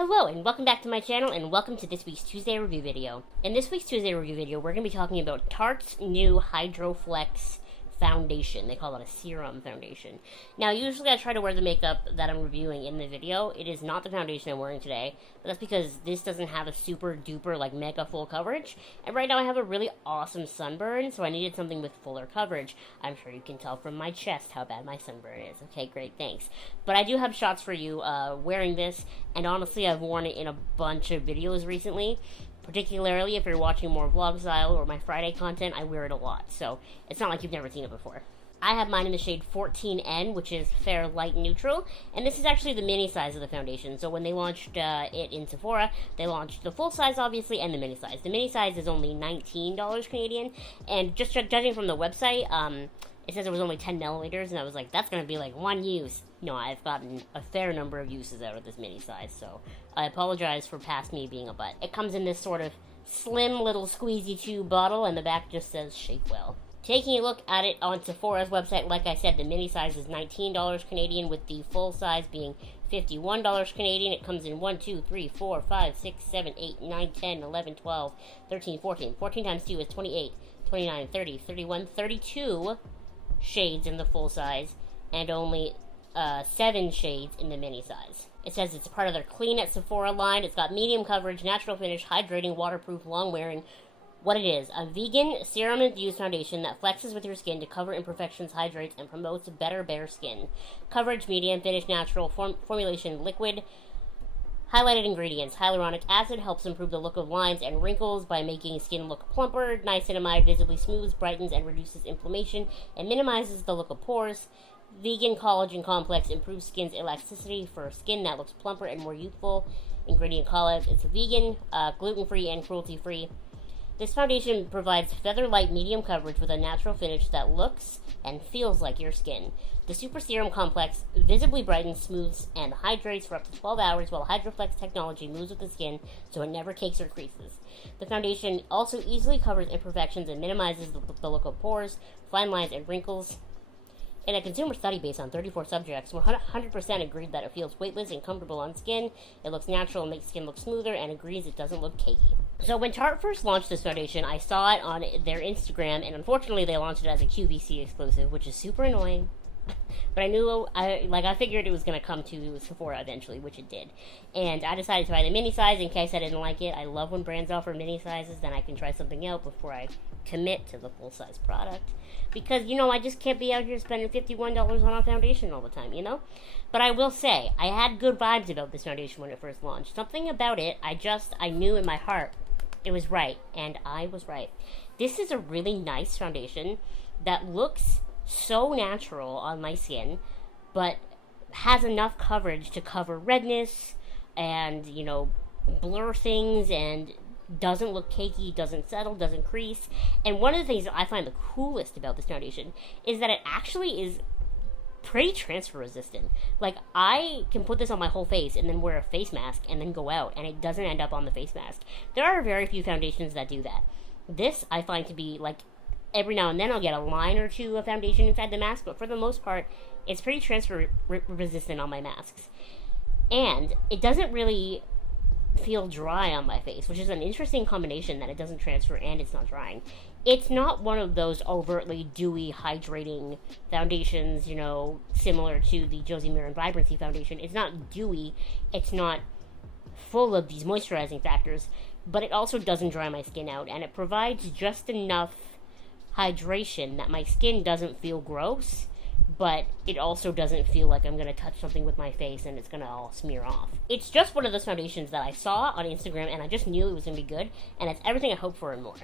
Hello, and welcome back to my channel, and welcome to this week's Tuesday review video. In this week's Tuesday review video, we're going to be talking about Tarte's new Hydroflex foundation. They call it a Serum foundation. Now, usually I try to wear the makeup that I'm reviewing in the video. It is not the foundation I'm wearing today, but that's because this doesn't have a super duper, mega full coverage. And right now I have a really awesome sunburn, so I needed something with fuller coverage. I'm sure you can tell from my chest how bad my sunburn is. Okay, great, thanks. But I do have shots for you wearing this, and honestly, I've worn it in a bunch of videos recently. Particularly if you're watching more vlog style or my Friday content, I wear it a lot, so it's not like you've never seen it before. I have mine in the shade 14N, which is fair light neutral, and this is actually the mini size of the foundation. So when they launched it in Sephora, they launched the full size, obviously, and the mini size. The mini size is only $19 Canadian, and just judging from the website, it says it was only 10 milliliters, and I was like, that's going to be like one use. No, I've gotten a fair number of uses out of this mini size, so I apologize for past me being a butt. It comes in this sort of slim little squeezy tube bottle, and the back just says, shake well. Taking a look at it on Sephora's website, like I said, the mini size is $19 Canadian, with the full size being $51 Canadian. It comes in 1, 2, 3, 4, 5, 6, 7, 8, 9, 10, 11, 12, 13, 14. 14 times 2 is 28, 29, 30, 31, 32 shades in the full size, and only 7 shades in the mini size. It says it's part of their Clean at Sephora line. It's got medium coverage, natural finish, hydrating, waterproof, long wearing. What it is, a vegan serum-infused foundation that flexes with your skin to cover imperfections, hydrates, and promotes better bare skin. Coverage, medium, finish, natural, formulation, liquid. Highlighted ingredients. Hyaluronic acid helps improve the look of lines and wrinkles by making skin look plumper. Niacinamide visibly smooths, brightens, and reduces inflammation and minimizes the look of pores. Vegan collagen complex improves skin's elasticity for skin that looks plumper and more youthful. Ingredient call-out: it's vegan, gluten-free, and cruelty-free. This foundation provides feather-light medium coverage with a natural finish that looks and feels like your skin. The Super Serum Complex visibly brightens, smooths, and hydrates for up to 12 hours, while Hydroflex technology moves with the skin so it never cakes or creases. The foundation also easily covers imperfections and minimizes the look of pores, fine lines, and wrinkles. In a consumer study based on 34 subjects, 100% agreed that it feels weightless and comfortable on skin, it looks natural and makes skin look smoother, and agrees it doesn't look cakey. So when Tarte first launched this foundation, I saw it on their Instagram, and unfortunately they launched it as a QVC exclusive, which is super annoying. But I figured it was going to come to Sephora eventually, which it did. And I decided to buy the mini size in case I didn't like it. I love when brands offer mini sizes, then I can try something out before I commit to the full size product. Because, I just can't be out here spending $51 on a foundation all the time, But I will say, I had good vibes about this foundation when it first launched. Something about it, I knew in my heart it was right, and I was right. This is a really nice foundation that looks so natural on my skin, but has enough coverage to cover redness and, blur things, and doesn't look cakey, doesn't settle, doesn't crease. And one of the things that I find the coolest about this foundation is that it actually is pretty transfer resistant. I can put this on my whole face and then wear a face mask and then go out, and it doesn't end up on the face mask. There are very few foundations that do that. This I find to be every now and then I'll get a line or two of foundation inside the mask, but for the most part, it's pretty transfer resistant on my masks. And it doesn't really feel dry on my face, which is an interesting combination, that it doesn't transfer and it's not drying. It's not one of those overtly dewy, hydrating foundations, similar to the Josie Maran Vibrancy foundation. It's not dewy, it's not full of these moisturizing factors, but it also doesn't dry my skin out, and it provides just enough hydration that my skin doesn't feel gross, but it also doesn't feel like I'm going to touch something with my face and it's going to all smear off. It's just one of those foundations that I saw on Instagram and I just knew it was going to be good, and it's everything I hoped for and more.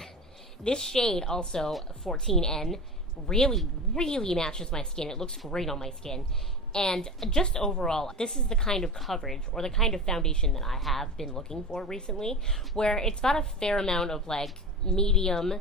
This shade, also 14N, really, really matches my skin. It looks great on my skin. And just overall, this is the kind of coverage or the kind of foundation that I have been looking for recently, where it's got a fair amount of medium,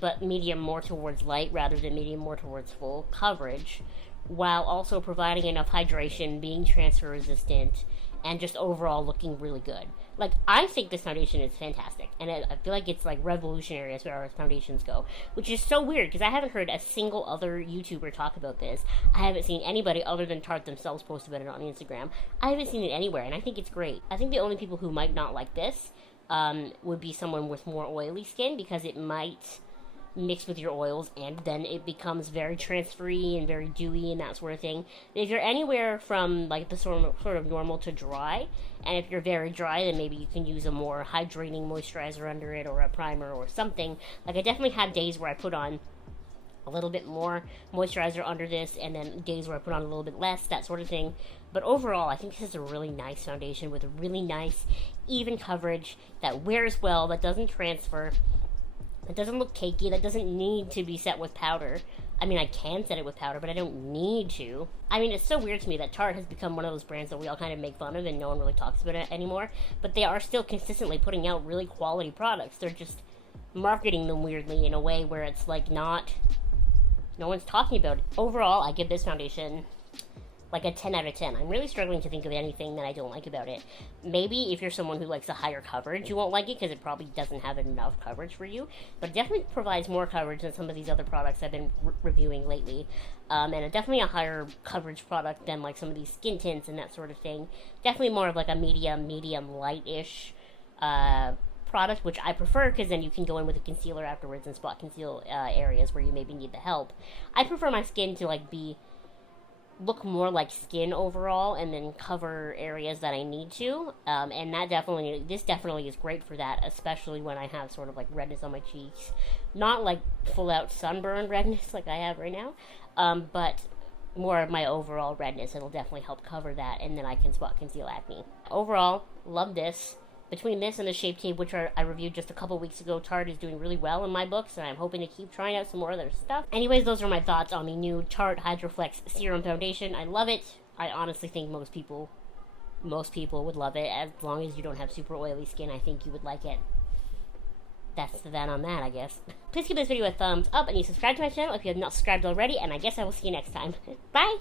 but medium more towards light rather than medium more towards full coverage, while also providing enough hydration, being transfer resistant, and just overall looking really good. Like, I think this foundation is fantastic, and I feel like it's, like, revolutionary as far as foundations go, which is so weird, because I haven't heard a single other YouTuber talk about this. I haven't seen anybody other than Tarte themselves post about it on Instagram. I haven't seen it anywhere, and I think it's great. I think the only people who might not like this would be someone with more oily skin, because it might mixed with your oils, and then it becomes very transfery and very dewy and that sort of thing. If you're anywhere from like the sort of normal to dry, and if you're very dry, then maybe you can use a more hydrating moisturizer under it, or a primer or something. Like, I definitely have days where I put on a little bit more moisturizer under this, and then days where I put on a little bit less, that sort of thing. But overall, I think this is a really nice foundation with a really nice, even coverage that wears well, that doesn't transfer. It doesn't look cakey. That doesn't need to be set with powder. I mean, I can set it with powder, but I don't need to. I mean, it's so weird to me that Tarte has become one of those brands that we all kind of make fun of and no one really talks about it anymore. But they are still consistently putting out really quality products. They're just marketing them weirdly in a way where it's like no one's talking about it. Overall, I give this foundation like a 10 out of 10. I'm really struggling to think of anything that I don't like about it. Maybe if you're someone who likes a higher coverage, you won't like it because it probably doesn't have enough coverage for you. But it definitely provides more coverage than some of these other products I've been reviewing lately. And definitely a higher coverage product than like some of these skin tints and that sort of thing. Definitely more of like a medium light-ish product, which I prefer because then you can go in with a concealer afterwards and spot conceal areas where you maybe need the help. I prefer my skin to like look more like skin overall, and then cover areas that I need to, and this definitely is great for that, especially when I have sort of like redness on my cheeks, not like full out sunburn redness like I have right now, but more of my overall redness. It'll definitely help cover that, and then I can spot conceal acne. Overall, love this. Between this and the Shape Tape, which I reviewed just a couple weeks ago, Tarte is doing really well in my books, and I'm hoping to keep trying out some more other stuff. Anyways, those are my thoughts on the new Tarte Hydroflex Serum Foundation. I love it. I honestly think most people would love it. As long as you don't have super oily skin, I think you would like it. That's that on that, I guess. Please give this video a thumbs up, and you subscribe to my channel if you have not subscribed already, and I guess I will see you next time. Bye!